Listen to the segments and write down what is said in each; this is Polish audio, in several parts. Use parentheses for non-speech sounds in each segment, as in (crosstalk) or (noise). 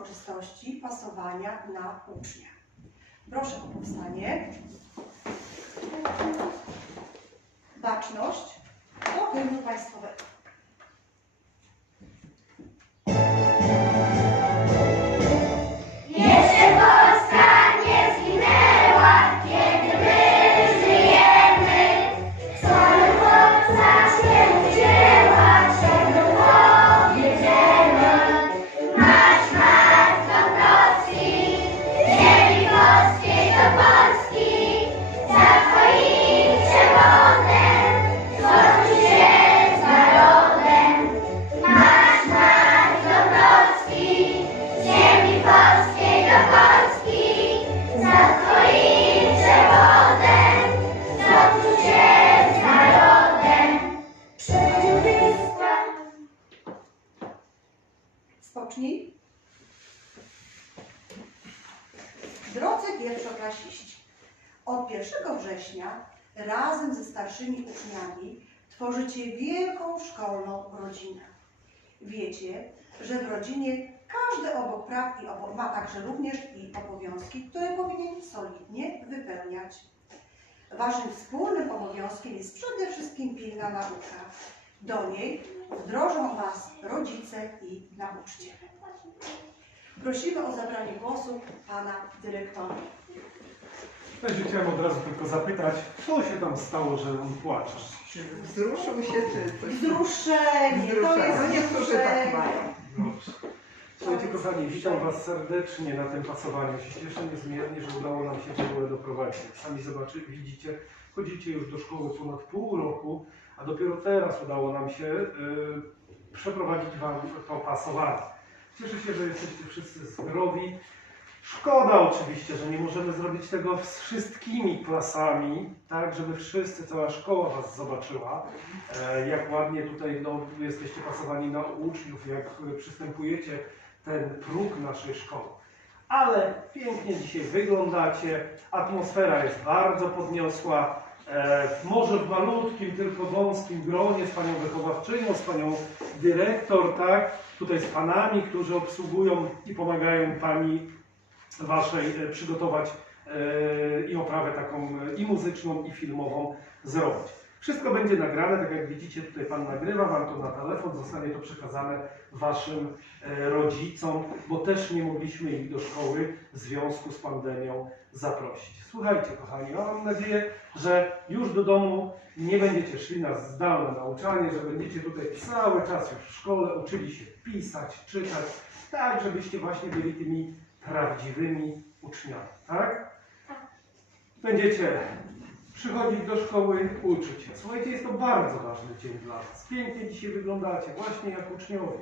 uroczystości pasowania na ucznia. Proszę o powstanie. Baczność do hymnu państwowego. Drodzy pierwszoklasiści, od 1 września razem ze starszymi uczniami tworzycie wielką szkolną rodzinę. Wiecie, że w rodzinie każdy obok praw i obo- ma także również i obowiązki, które powinien solidnie wypełniać. Waszym wspólnym obowiązkiem jest przede wszystkim pilna nauka. Do niej wdrożą Was rodzice i nauczyciele. Prosimy o zabranie głosu Pana Dyrektora. Ja się chciałem od razu tylko zapytać, co się tam stało, że on płacze? Czy wzruszył się, czy coś? Wzruszenie, to Wzruszenie. jest No niektórzy tak wzruszenie. mają. Dobrze. Słuchajcie kochani, witam Was serdecznie na tym pasowaniu. Się cieszę niezmiernie, że udało nam się w ogóle doprowadzić. Sami zobaczycie, widzicie, chodzicie już do szkoły ponad pół roku, a dopiero teraz udało nam się y, przeprowadzić Wam to pasowanie. Cieszę się, że jesteście wszyscy zdrowi. Szkoda oczywiście, że nie możemy zrobić tego z wszystkimi klasami, tak, żeby wszyscy, cała szkoła Was zobaczyła, e, jak ładnie tutaj no, jesteście pasowani na uczniów, jak przystępujecie ten próg naszej szkoły. Ale pięknie dzisiaj wyglądacie, atmosfera jest bardzo podniosła, może w malutkim, tylko wąskim gronie z panią wychowawczynią, z panią dyrektor, tak, tutaj z panami, którzy obsługują i pomagają pani waszej e, przygotować e, i oprawę taką e, i muzyczną, i filmową zrobić. Wszystko będzie nagrane, tak jak widzicie, tutaj Pan nagrywa, Wam to na telefon, zostanie to przekazane Waszym e, rodzicom, bo też nie mogliśmy ich do szkoły w związku z pandemią zaprosić. Słuchajcie, kochani, ja mam nadzieję, że już do domu nie będziecie szli na zdalne nauczanie, że będziecie tutaj cały czas już w szkole uczyli się pisać, czytać, tak, żebyście właśnie byli tymi prawdziwymi uczniami, tak? Będziecie przychodzić do szkoły, uczyć się. Słuchajcie, jest to bardzo ważny dzień dla Was. Pięknie dzisiaj wyglądacie, właśnie jak uczniowie.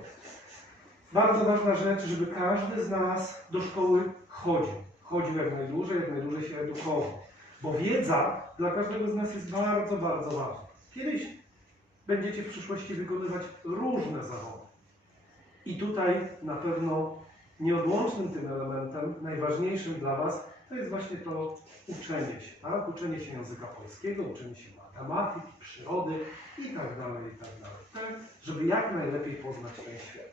Bardzo ważna rzecz, żeby każdy z nas do szkoły chodził. Chodził jak najdłużej, jak najdłużej się edukował. Bo wiedza dla każdego z nas jest bardzo, bardzo ważna. Kiedyś będziecie w przyszłości wykonywać różne zawody. I tutaj na pewno nieodłącznym tym elementem, najważniejszym dla Was, to jest właśnie to uczenie się, tak? Uczenie się języka polskiego, uczenie się matematyki, przyrody i tak dalej, i tak dalej. Tak? Żeby jak najlepiej poznać ten świat.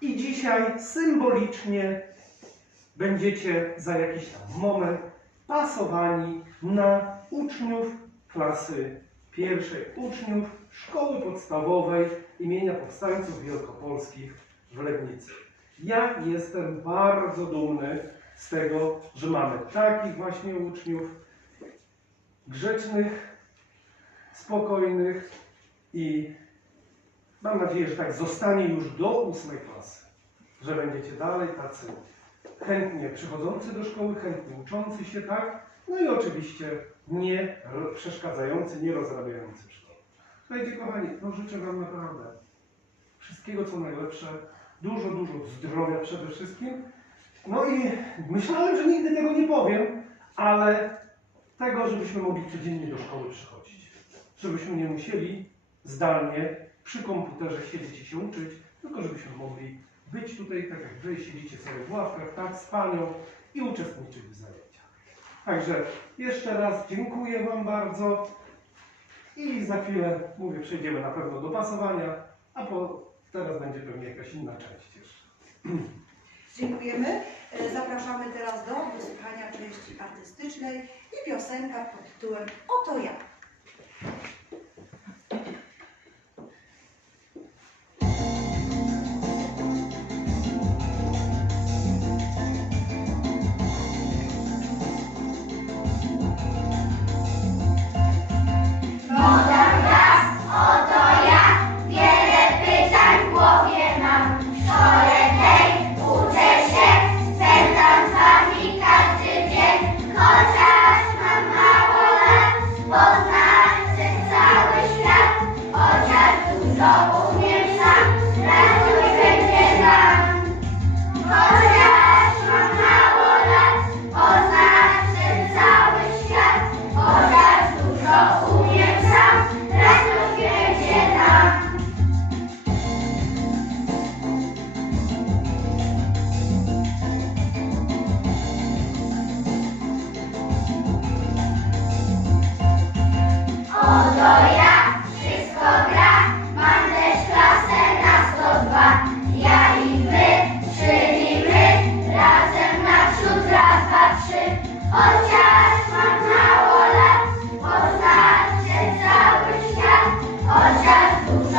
I dzisiaj symbolicznie będziecie za jakiś tam moment pasowani na uczniów klasy pierwszej, uczniów szkoły podstawowej imienia powstańców wielkopolskich w Legnicy. Ja jestem bardzo dumny z tego, że mamy takich właśnie uczniów grzecznych, spokojnych i mam nadzieję, że tak zostanie już do ósmej klasy, że będziecie dalej tacy chętnie przychodzący do szkoły, chętnie uczący się, tak? No i oczywiście nie przeszkadzający, nie rozrabiający w szkole. Słuchajcie, kochani, no życzę Wam naprawdę wszystkiego, co najlepsze, dużo, dużo zdrowia przede wszystkim. No i myślałem, że nigdy tego nie powiem, ale tego, żebyśmy mogli codziennie do szkoły przychodzić. Żebyśmy nie musieli zdalnie przy komputerze siedzieć i się uczyć, tylko żebyśmy mogli być tutaj, tak jak wy, siedzicie sobie w ławkach, tak, z panią i uczestniczyć w zajęciach. Także jeszcze raz dziękuję Wam bardzo i za chwilę, mówię, przejdziemy na pewno do pasowania, a po, teraz będzie pewnie jakaś inna część jeszcze. (clears throat) Dziękujemy. E, zapraszamy teraz do wysłuchania części artystycznej i piosenka pod tytułem Oto ja.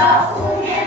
nosso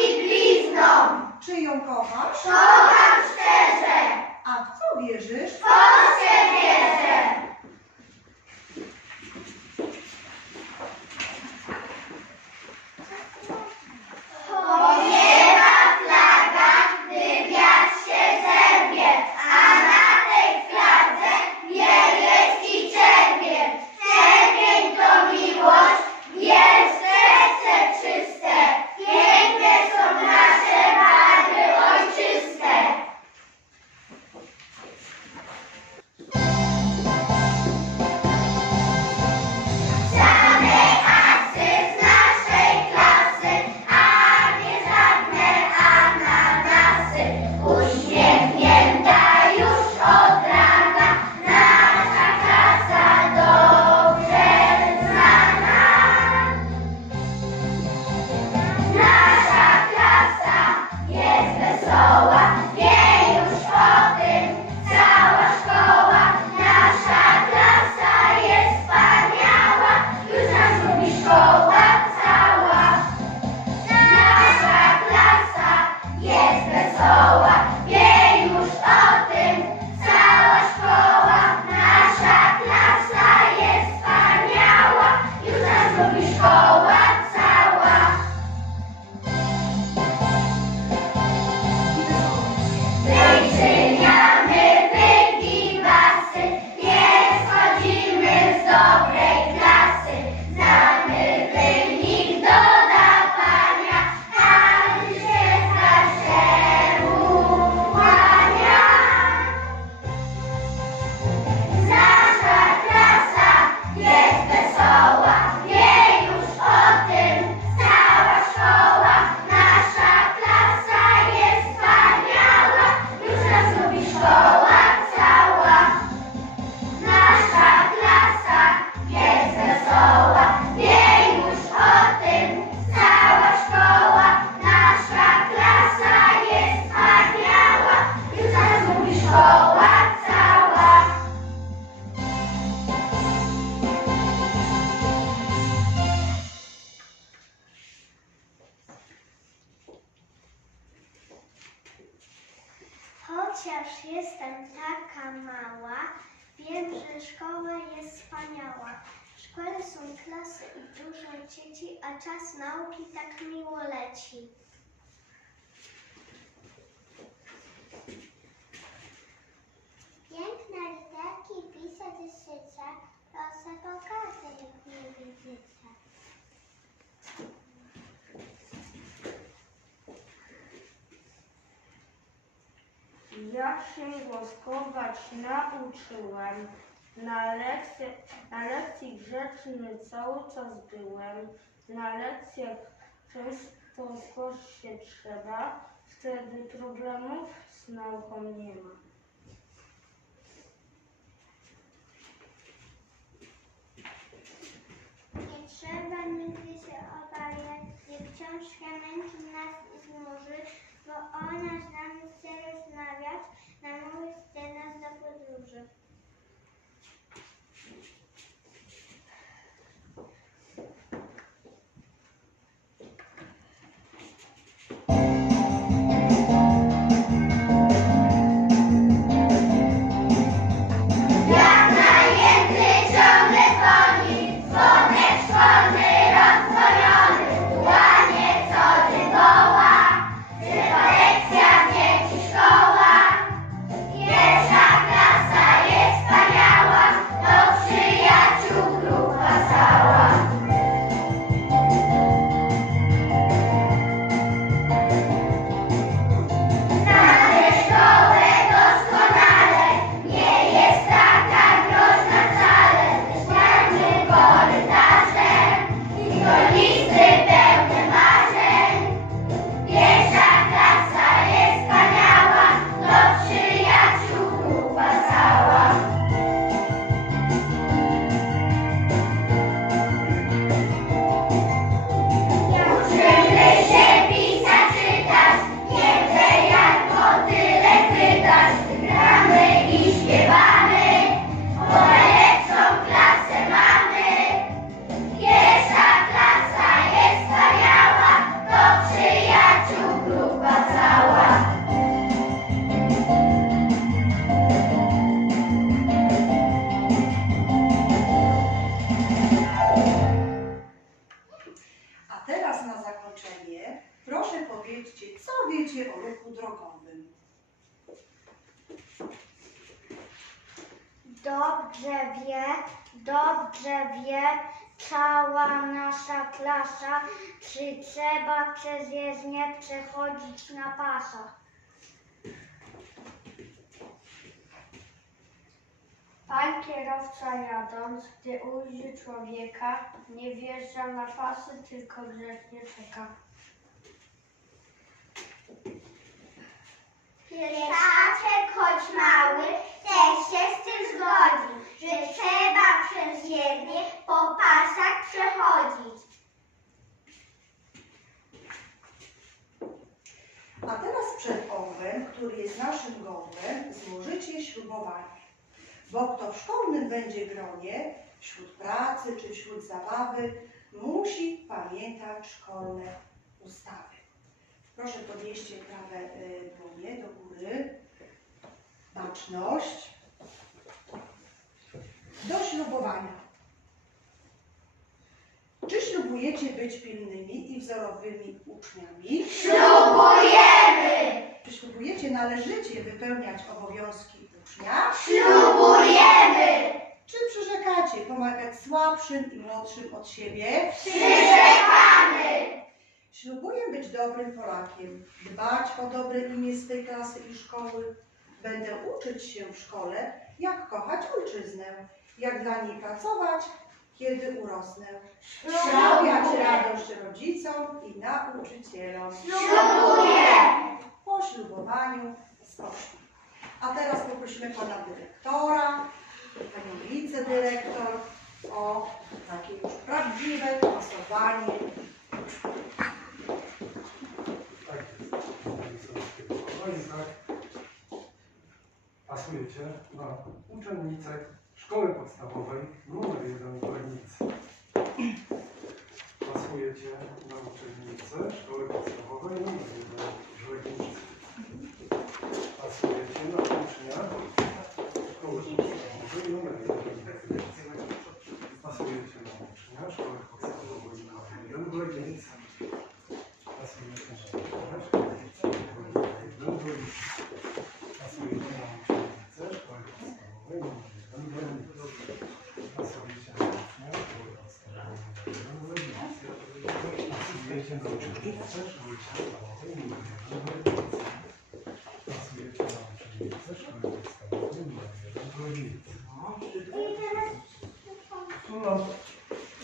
I. Czy ją kochasz? Kocham szczerze. A w co wierzysz? W Polskę wierzę. control. Jestem taka mała, wiem, że szkoła jest wspaniała. W szkole są klasy i dużo dzieci, a czas nauki tak miło leci. Piękne literki pisać życzę, proszę pokażę, jak nie widzicie. Ja się głoskować nauczyłem. Na, lekcje, na lekcji grzeczny cały czas byłem. Na lekcjach często zgłosić się trzeba. Wtedy problemów z nauką nie ma. Nie trzeba nigdy się obawiać, gdy książka męki nas i znuży, bo ona z nami chce rozmawiać, namówi chce wie, dobrze wie cała nasza klasa, czy trzeba przez jezdnię przechodzić na pasach. Pan kierowca jadąc, gdy ujrzy człowieka, nie wjeżdża na pasy, tylko grzecznie czeka. Pieszaczek, choć mały, też się z tym zgodzi, że trzeba przez jezdnię po pasach przechodzić. A teraz przed owem, który jest naszym godłem, złożycie ślubowanie. Bo kto w szkolnym będzie gronie, wśród pracy czy wśród zabawy, musi pamiętać szkolne ustawy. Proszę podnieście prawe y, dłonie do góry. Baczność. Do ślubowania. Czy ślubujecie być pilnymi i wzorowymi uczniami? Ślubujemy! Czy ślubujecie należycie wypełniać obowiązki ucznia? Ślubujemy! Czy przyrzekacie pomagać słabszym i młodszym od siebie? Przyrzekamy! Ślubuję być dobrym Polakiem, dbać o dobre imię swej klasy i szkoły. Będę uczyć się w szkole, jak kochać ojczyznę, jak dla niej pracować, kiedy urosnę. Sprawiać radość rodzicom i nauczycielom. Ślubuję! Po ślubowaniu spocznie. A teraz poprosimy pana dyrektora, panią wicedyrektor o takie już prawdziwe pasowanie Aye.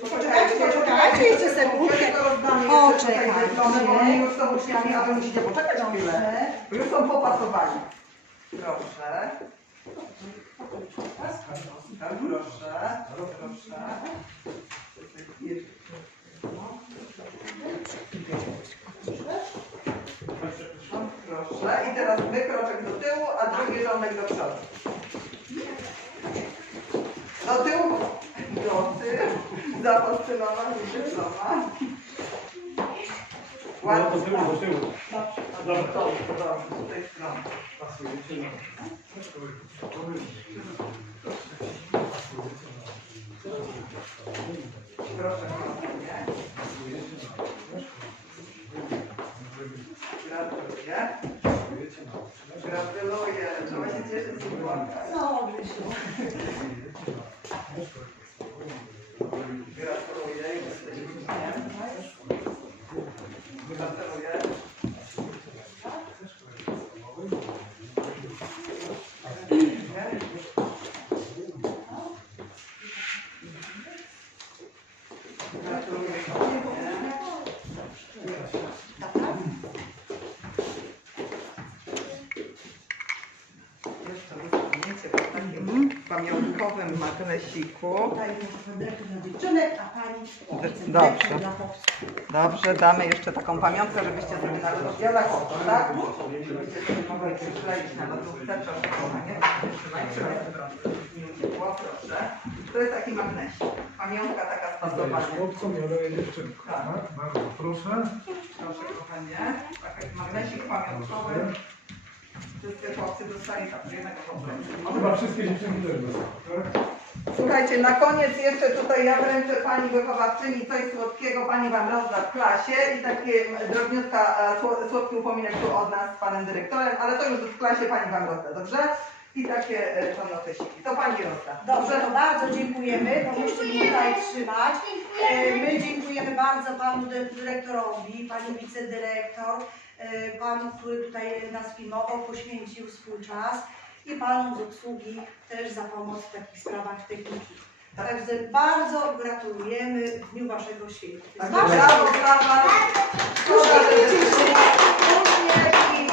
Poczekajcie, poczekajcie, jeszcze sekundkę. Poczekajcie. dyplomy, bo uczniami, a musicie poczekać. Bo Już są popasowani. Proszę. Proszę. Proszę. I teraz wykroczek do tyłu, a rządek do przodu. Do tyłu. Do tyłu. Zafascynowani dyploma. No do tyłu, do tyłu. Dobrze, dobrze, dobrze, z tej strony. Pasujecie na... Proszę. Gratuluję. Gratuluję. Trzeba się cieszyć z płakać. No, Grysiu. Gratuluję. Jesteśmy Gratuluję. Gratuluję. kochanie. Dobra. Jeszcze dostaniecie po takim pamiątkowym magnesiku. Tutaj może dyrektor dla dziewczynek, a pani Dobrze. dyrektor dla chłopców. Dobrze, damy jeszcze taką pamiątkę, żebyście sobie na rozdzielach oto, tak? Żebyście sobie mogli przykleić na lodówce, proszę kochanie. W. To jest taki magnesik. Pamiątka taka z pasowania. Chłopcom, dziewczynkom. Tak, bardzo proszę. Proszę kochanie. Taki magnesik pamiątkowy. Wszystkie chłopcy dostali tak jednego kompleksu. Chyba wszystkie dziewczynki też dostaną, tak? Słuchajcie, na koniec jeszcze tutaj ja wręczę Pani wychowawczyni coś słodkiego, Pani Wam rozda w klasie i takie drobniutka e, sło- słodki upominek tu od nas z Panem Dyrektorem, ale to już w klasie Pani Wam rozda, dobrze? I takie e, czarnotesiki. To Pani rozda. Dobrze, to bardzo dziękujemy, to musicie mnie tutaj trzymać. E, My dziękujemy bardzo panu dy- dyrektorowi, pani wicedyrektor, e, panu, który tutaj nas filmował, poświęcił swój czas i panom z obsługi też za pomoc w takich sprawach technicznych. Także bardzo gratulujemy w dniu waszego święta. Uśmiech i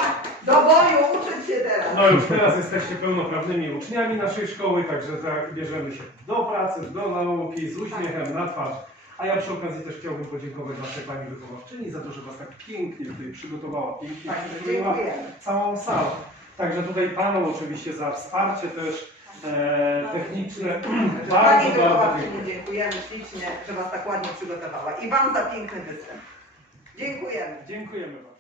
do boju uczyć się teraz. No już teraz jesteście pełnoprawnymi uczniami naszej szkoły, także tak bierzemy się do pracy, do nauki z uśmiechem na twarz. A ja przy okazji też chciałbym podziękować Waszej Pani wychowawczyni za to, że Was tak pięknie tutaj przygotowała, pięknie przystroiła dziękujemy. całą salę. Także tutaj Panu oczywiście za wsparcie też e, techniczne. Pani (clears throat) bardzo, bardzo dziękuję. wychowawczyni dziękujemy ślicznie, że Was tak ładnie przygotowała i Wam za piękny występ. Dziękujemy. Dziękujemy bardzo.